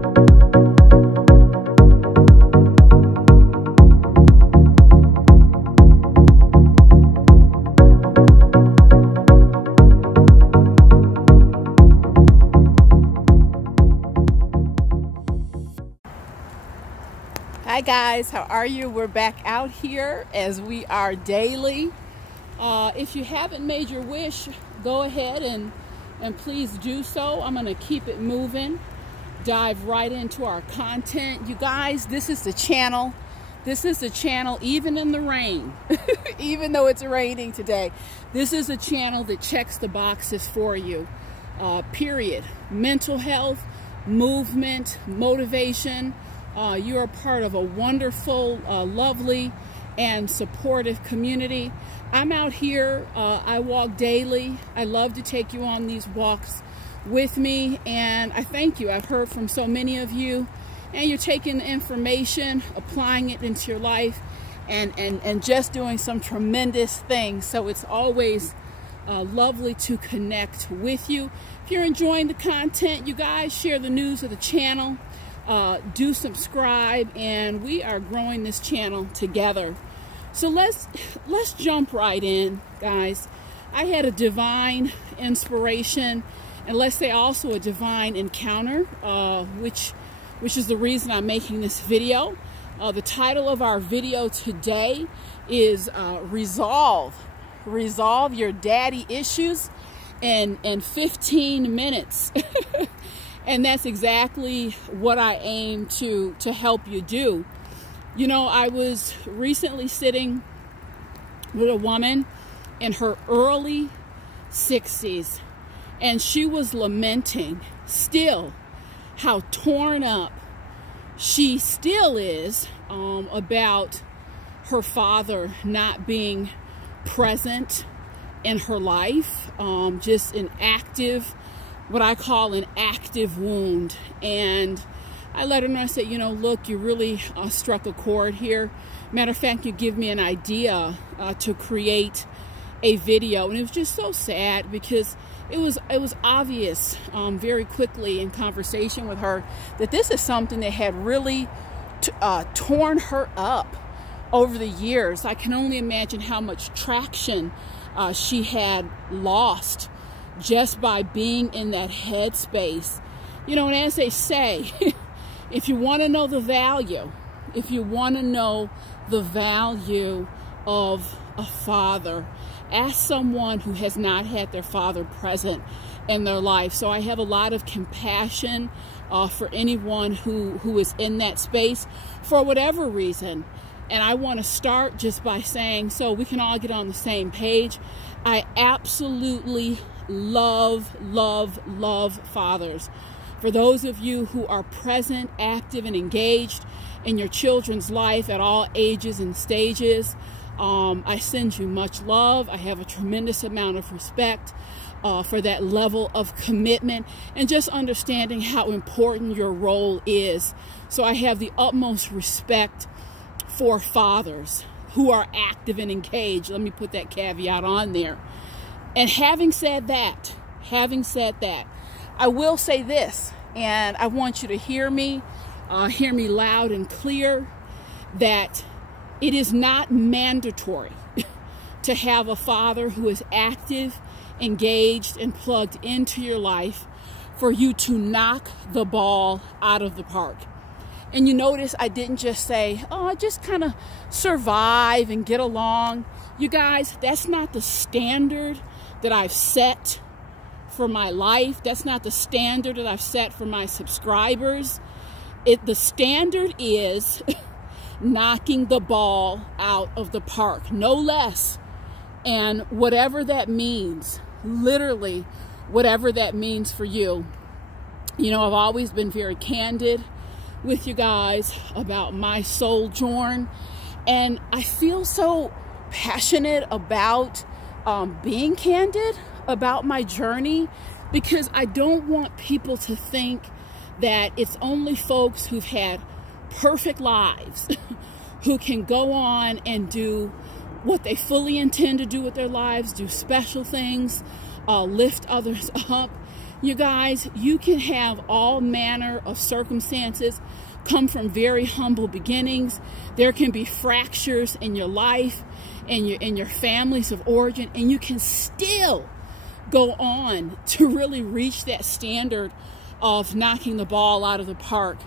Hi guys, how are you? We're back out here as we are daily. If you haven't made your wish, go ahead and please do so. I'm going to keep it moving, dive right into our content. You guys, this is the channel. This is the channel even in the rain, even though it's raining today. This is a channel that checks the boxes for you, period. Mental health, movement, motivation. You are part of a wonderful, lovely, and supportive community. I'm out here. I walk daily. I love to take you on these walks with me, and I thank you. I've heard from so many of you, and you're taking the information, applying it into your life, and just doing some tremendous things. So it's always lovely to connect with you. If you're enjoying the content, you guys share the news of the channel. Do subscribe, and we are growing this channel together. So let's jump right in, guys. I had a divine inspiration, and let's say also a divine encounter, which is the reason I'm making this video. The title of our video today is Resolve Your Daddy Issues in 15 minutes. And that's exactly what I aim to help you do. You know, I was recently sitting with a woman in her early 60s, and she was lamenting still how torn up she still is about her father not being present in her life, just an active, what I call an active wound. And I let her know, I said, you know, look, you really struck a chord here. Matter of fact, you give me an idea to create a video. And it was just so sad because it was obvious very quickly in conversation with her that this is something that had really torn her up over the years. I can only imagine how much traction she had lost just by being in that headspace. You know, and as they say, if you want to know the value, of a father, ask someone who has not had their father present in their life. So I have a lot of compassion for anyone who is in that space for whatever reason. And I want to start just by saying, so we can all get on the same page, I absolutely love fathers. For those of you who are present, active, and engaged in your children's life at all ages and stages, I send you much love. I have a tremendous amount of respect for that level of commitment and just understanding how important your role is. So I have the utmost respect for fathers who are active and engaged. Let me put that caveat on there. And having said that, I will say this, and I want you to hear me loud and clear, that it is not mandatory to have a father who is active, engaged, and plugged into your life for you to knock the ball out of the park. And you notice I didn't just say, oh, just kind of survive and get along. You guys, that's not the standard that I've set for my life. That's not the standard that I've set for my subscribers. The standard is knocking the ball out of the park, no less. And whatever that means, literally whatever that means for you. You know, I've always been very candid with you guys about my sojourn, and I feel so passionate about being candid about my journey, because I don't want people to think that it's only folks who've had perfect lives who can go on and do what they fully intend to do with their lives, do special things, lift others up. You guys, you can have all manner of circumstances, come from very humble beginnings. There can be fractures in your life and your families of origin, and you can still go on to really reach that standard of knocking the ball out of the park.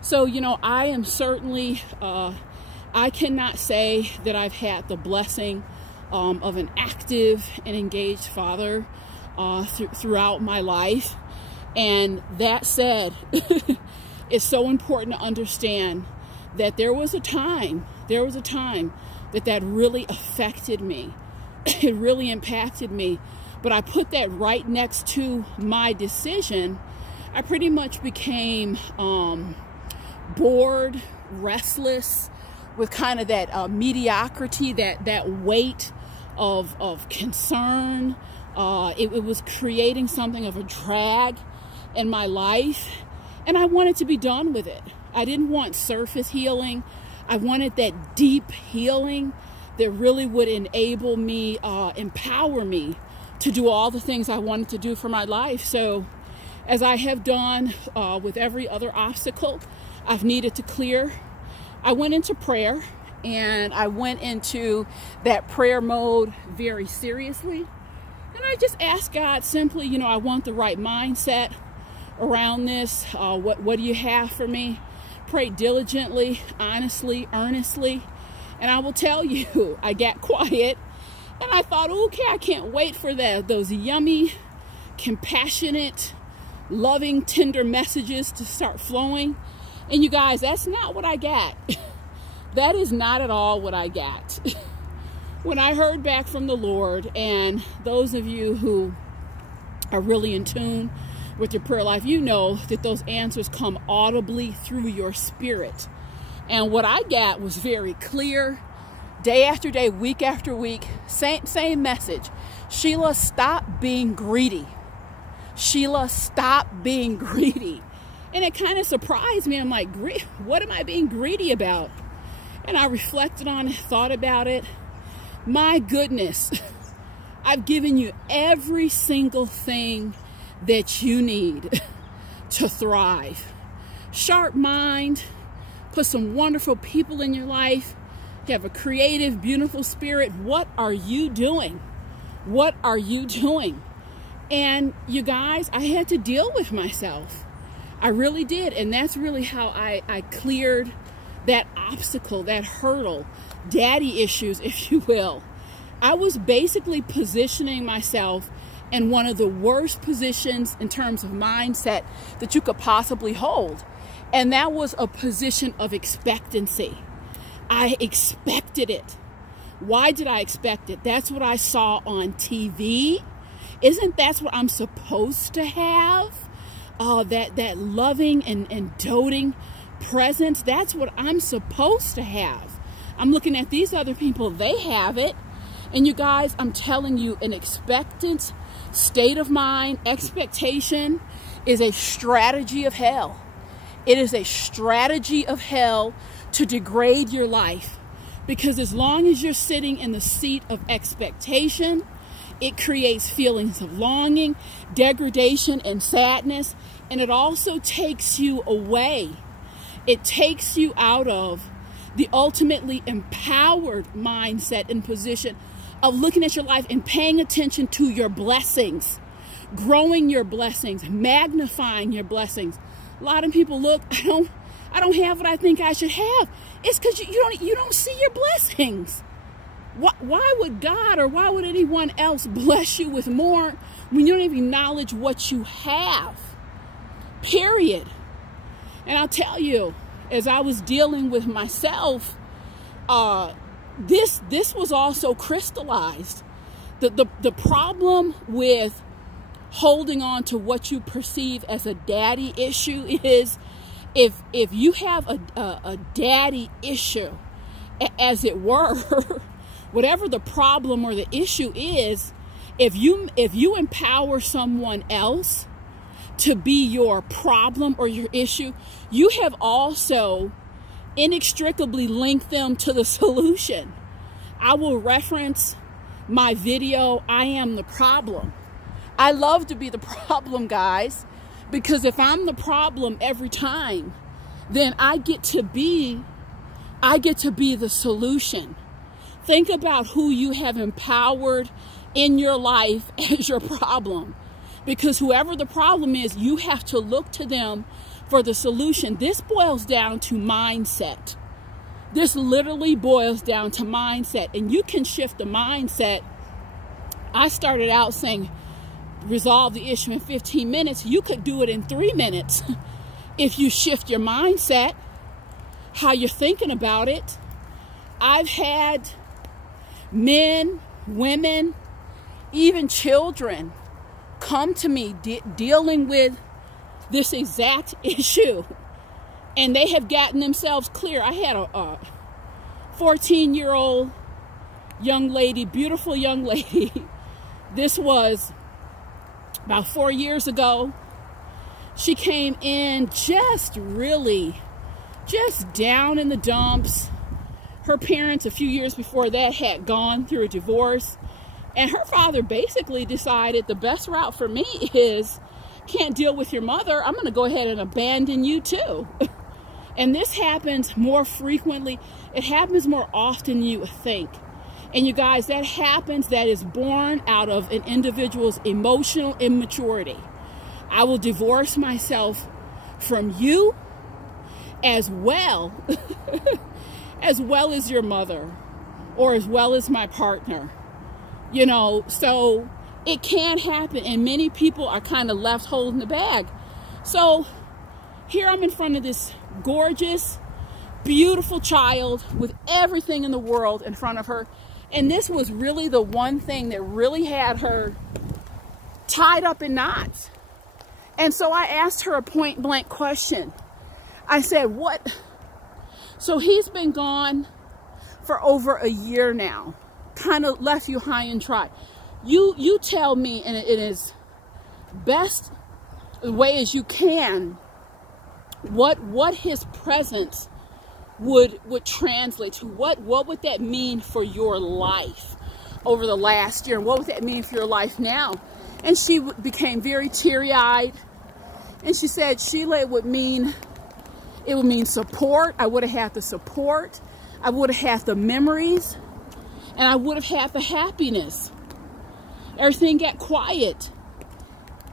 So, you know, I am certainly, I cannot say that I've had the blessing of an active and engaged father throughout my life. And that said, it's so important to understand that there was a time that really affected me. It really impacted me. But I put that right next to my decision. I pretty much became bored, restless, with kind of that mediocrity, that weight of concern. It was creating something of a drag in my life, and I wanted to be done with it. I didn't want surface healing. I wanted that deep healing that really would enable me, empower me to do all the things I wanted to do for my life. So as I have done with every other obstacle I've needed to clear, I went into prayer, and I went into that prayer mode very seriously. And I just asked God simply, you know, I want the right mindset around this. What do you have for me? Pray diligently, honestly, earnestly. And I will tell you, I got quiet, and I thought, okay, I can't wait for those yummy, compassionate, loving, tender messages to start flowing. And you guys, that's not what I got. That is not at all what I got. When I heard back from the Lord, and those of you who are really in tune with your prayer life, you know that those answers come audibly through your spirit. And what I got was very clear, day after day, week after week, same message. Sheila, stop being greedy. Sheila, stop being greedy. And it kind of surprised me. I'm like, what am I being greedy about? And I reflected on it, thought about it. My goodness, I've given you every single thing that you need to thrive. Sharp mind, put some wonderful people in your life. You have a creative, beautiful spirit. What are you doing? What are you doing? And you guys, I had to deal with myself. I really did. And that's really how I cleared that obstacle, that hurdle, daddy issues, if you will. I was basically positioning myself in one of the worst positions in terms of mindset that you could possibly hold. And that was a position of expectancy. I expected it. Why did I expect it? That's what I saw on TV. Isn't that what I'm supposed to have? That loving and doting presence, that's what I'm supposed to have. I'm looking at these other people, they have it. And you guys, I'm telling you, an expectant state of mind, expectation is a strategy of hell. It is a strategy of hell to degrade your life. Because as long as you're sitting in the seat of expectation, it creates feelings of longing, degradation, and sadness. And it also takes you away. It takes you out of the ultimately empowered mindset and position of looking at your life and paying attention to your blessings, growing your blessings, magnifying your blessings. A lot of people look, I don't have what I think I should have. It's because you don't see your blessings. Why would God or why would anyone else bless you with more when you don't even acknowledge what you have? Period. And I'll tell you, as I was dealing with myself, this was also crystallized. The problem with holding on to what you perceive as a daddy issue is if you have a daddy issue, as it were, whatever the problem or the issue is, if you empower someone else to be your problem or your issue, you have also inextricably linked them to the solution. I will reference my video, I Am the Problem. I love to be the problem, guys, because if I'm the problem every time, then I get to be the solution. Think about who you have empowered in your life as your problem, because whoever the problem is, you have to look to them for the solution. This boils down to mindset. This literally boils down to mindset, and you can shift the mindset. I started out saying resolve the issue in 15 minutes. You could do it in 3 minutes if you shift your mindset, how you're thinking about it. I've had men, women, even children come to me dealing with this exact issue, and they have gotten themselves clear. I had a 14-year-old young lady, beautiful young lady. This was about 4 years ago. She came in just down in the dumps. Her parents, a few years before that, had gone through a divorce. And her father basically decided the best route for me is, can't deal with your mother, I'm going to go ahead and abandon you too. And this happens more frequently. It happens more often than you would think. And you guys, that happens, that is born out of an individual's emotional immaturity. I will divorce myself from you as well, as well as your mother, or as well as my partner. You know, so it can happen, and many people are kind of left holding the bag. So here I'm in front of this gorgeous, beautiful child with everything in the world in front of her. And this was really the one thing that really had her tied up in knots. And so I asked her a point blank question. I said, what? So he's been gone for over a year now, kind of left you high and dry. You tell me in as best way as you can what his presence would translate to. What would that mean for your life over the last year? What would that mean for your life now? And she became very teary-eyed, and she said, Sheila, it would mean support. I would have had the support, I would have had the memories, and I would have had the happiness. Everything got quiet.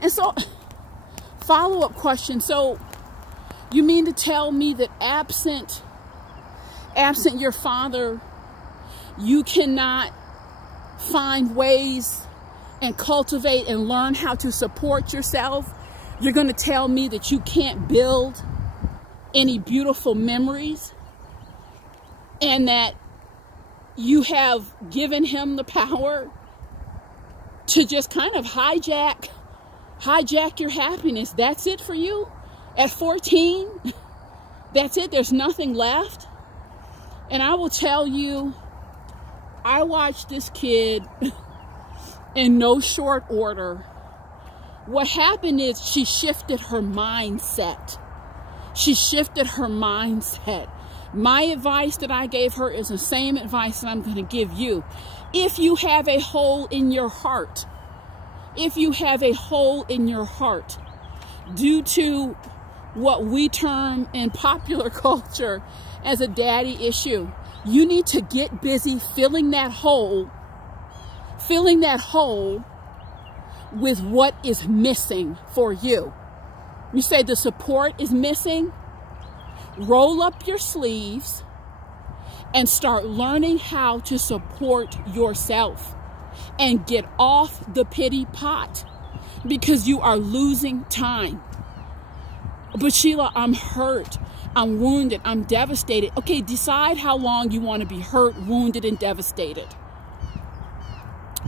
And so, follow-up question. So, you mean to tell me that absent your father, you cannot find ways and cultivate and learn how to support yourself? You're going to tell me that you can't build any beautiful memories, and that you have given him the power to just kind of hijack your happiness? That's it for you? At 14? That's it? There's nothing left? And I will tell you, I watched this kid in no short order. What happened is she shifted her mindset. She shifted her mindset. My advice that I gave her is the same advice that I'm going to give you. If you have a hole in your heart, due to what we term in popular culture as a daddy issue, you need to get busy filling that hole with what is missing for you. You say the support is missing? Roll up your sleeves and start learning how to support yourself, and get off the pity pot, because you are losing time. But Sheila, I'm hurt, I'm wounded, I'm devastated. Okay, decide how long you want to be hurt, wounded, and devastated.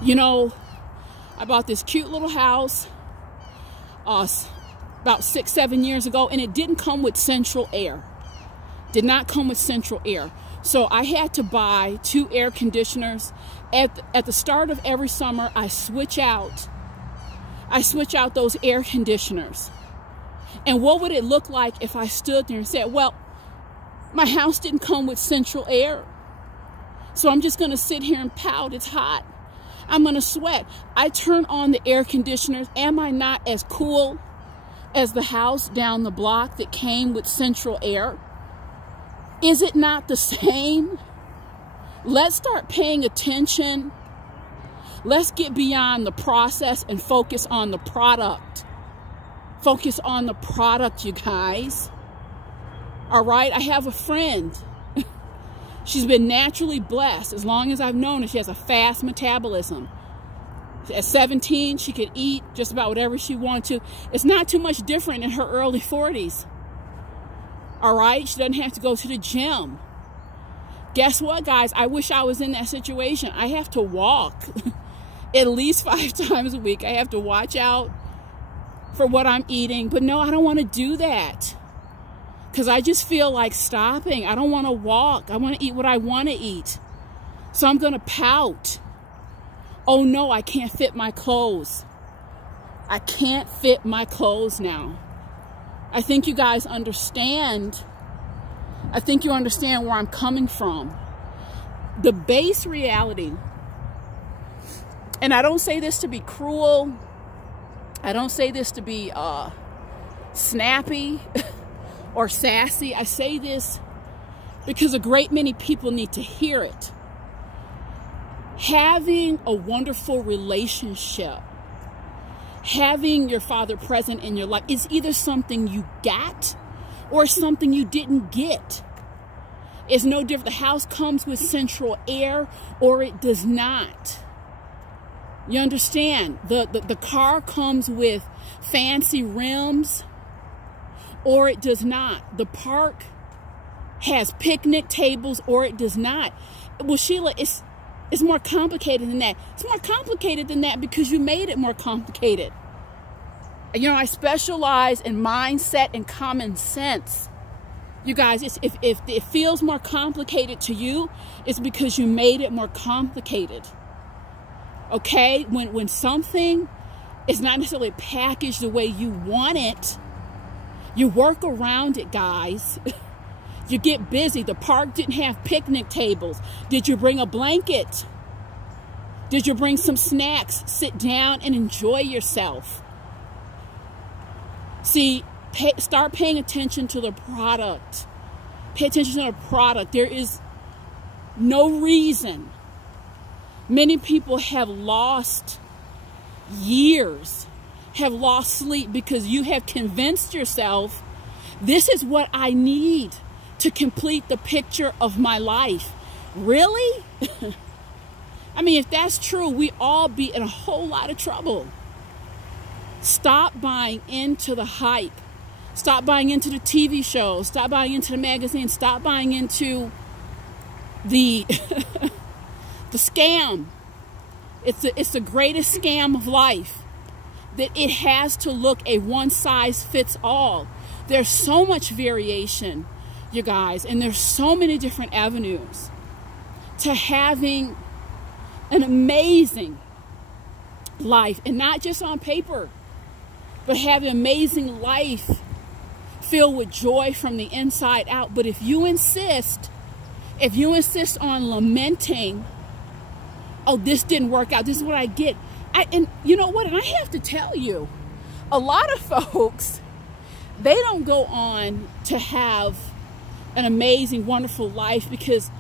You know, I bought this cute little house about 6-7 years ago, and it didn't come with central air. Did not come with central air. So I had to buy 2 air conditioners. At the start of every summer, I switch out those air conditioners. And what would it look like if I stood there and said, well, my house didn't come with central air, so I'm just going to sit here and pout, it's hot. I'm going to sweat. I turn on the air conditioners. Am I not as cool as the house down the block that came with central air? Is it not the same? Let's start paying attention. Let's get beyond the process and focus on the product. Focus on the product, you guys. All right, I have a friend. She's been naturally blessed. As long as I've known her, she has a fast metabolism. At 17, she could eat just about whatever she wanted to. It's not too much different in her early 40s. All right, she doesn't have to go to the gym. Guess what, guys? I wish I was in that situation. I have to walk at least 5 times a week. I have to watch out for what I'm eating. But no, I don't want to do that. Because I just feel like stopping. I don't want to walk. I want to eat what I want to eat. So I'm going to pout. Oh no, I can't fit my clothes. I can't fit my clothes now. I think you guys understand. I think you understand where I'm coming from. The base reality, and I don't say this to be cruel. I don't say this to be snappy or sassy. I say this because a great many people need to hear it. Having a wonderful relationship, having your father present in your life is either something you got or something you didn't get. It's no different. The house comes with central air or it does not. You understand? The car comes with fancy rims or it does not. The park has picnic tables or it does not. Well, Sheila, it's more complicated than that. It's more complicated than that because you made it more complicated. You know, I specialize in mindset and common sense. You guys, if it feels more complicated to you, it's because you made it more complicated. Okay? When something is not necessarily packaged the way you want it, you work around it, guys. You get busy. The park didn't have picnic tables. Did you bring a blanket? Did you bring some snacks? Sit down and enjoy yourself. See, start paying attention to the product. Pay attention to the product. There is no reason. Many people have lost years, have lost sleep because you have convinced yourself, this is what I need to complete the picture of my life. Really? I mean, if that's true, we all be in a whole lot of trouble. Stop buying into the hype. Stop buying into the TV shows. Stop buying into the magazines. Stop buying into the the scam. It's the greatest scam of life. That it has to look a one-size-fits-all. There's so much variation, you guys, and there's so many different avenues to having an amazing life, and not just on paper, but have an amazing life filled with joy from the inside out. But if you insist on lamenting, oh, this didn't work out, this is what I get. And you know what? And I have to tell you, a lot of folks, they don't go on to have an amazing, wonderful life because,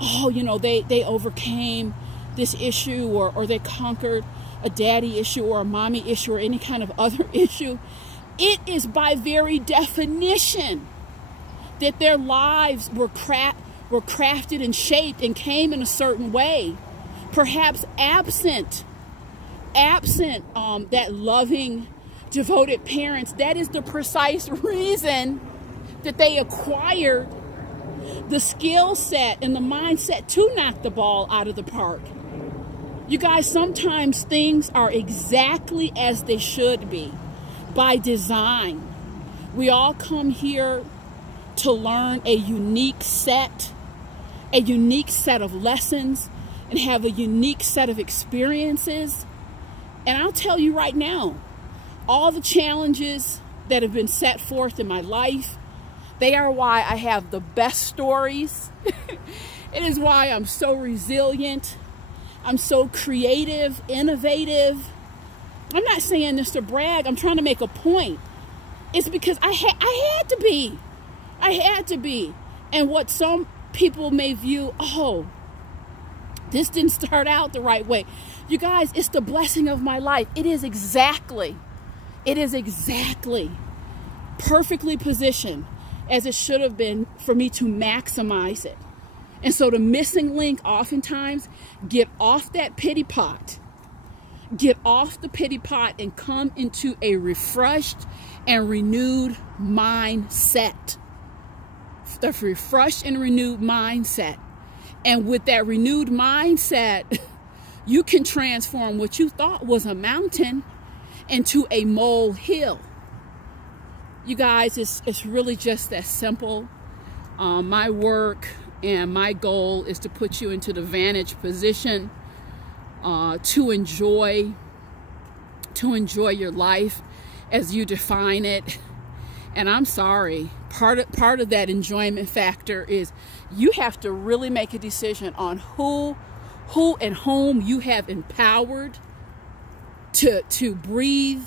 oh, you know, they overcame this issue or they conquered a daddy issue or a mommy issue or any kind of other issue. It is by very definition that their lives were crafted and shaped and came in a certain way, perhaps absent that loving, devoted parents. That is the precise reason that they acquired the skill set and the mindset to knock the ball out of the park. You guys, sometimes things are exactly as they should be by design. We all come here to learn a unique set of lessons and have a unique set of experiences. And I'll tell you right now, all the challenges that have been set forth in my life, they are why I have the best stories. It is why I'm so resilient. I'm so creative, innovative. I'm not saying this to brag. I'm trying to make a point. It's because I had to be. I had to be. And what some people may view, oh, this didn't start out the right way. You guys, it's the blessing of my life. It is exactly perfectly positioned as it should have been for me to maximize it. And so the missing link oftentimes, get off that pity pot. Get off the pity pot and come into a refreshed and renewed mindset. The refreshed and renewed mindset. And with that renewed mindset, you can transform what you thought was a mountain into a molehill. You guys, it's really just that simple. My work and my goal is to put you into the vantage position to enjoy your life as you define it. And I'm sorry, part of that enjoyment factor is you have to really make a decision on who and whom you have empowered to breathe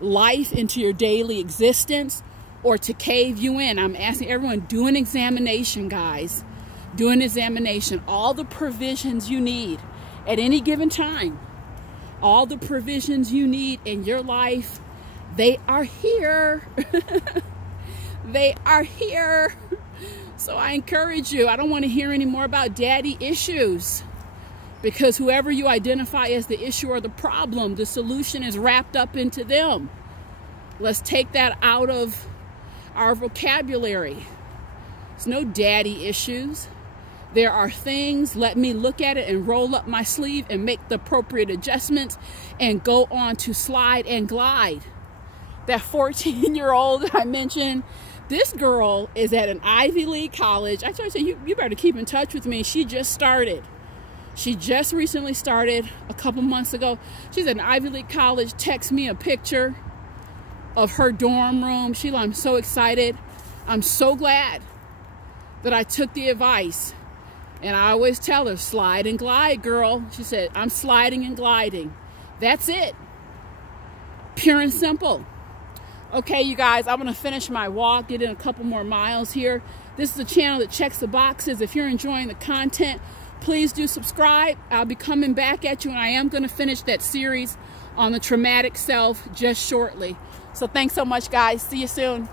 life into your daily existence, or to cave you in. I'm asking everyone, do an examination, guys. Do an examination. All the provisions you need at any given time, all the provisions you need in your life, they are here. They are here. So I encourage you, I don't want to hear any more about daddy issues, because whoever you identify as the issue or the problem, the solution is wrapped up into them. Let's take that out of our vocabulary. There's no daddy issues. There are things, let me look at it and roll up my sleeve and make the appropriate adjustments and go on to slide and glide. That 14-year-old that I mentioned, this girl is at an Ivy League college. I told her, you better keep in touch with me. She just started. She just recently started a couple months ago. She's at an Ivy League college. Text me a picture of her dorm room. Sheila, I'm so excited. I'm so glad that I took the advice. And I always tell her, slide and glide, girl. She said, I'm sliding and gliding. That's it. Pure and simple. Okay, you guys, I'm going to finish my walk, get in a couple more miles here. This is a channel that checks the boxes. If you're enjoying the content, please do subscribe. I'll be coming back at you, and I am going to finish that series on the traumatic self just shortly. So thanks so much, guys. See you soon.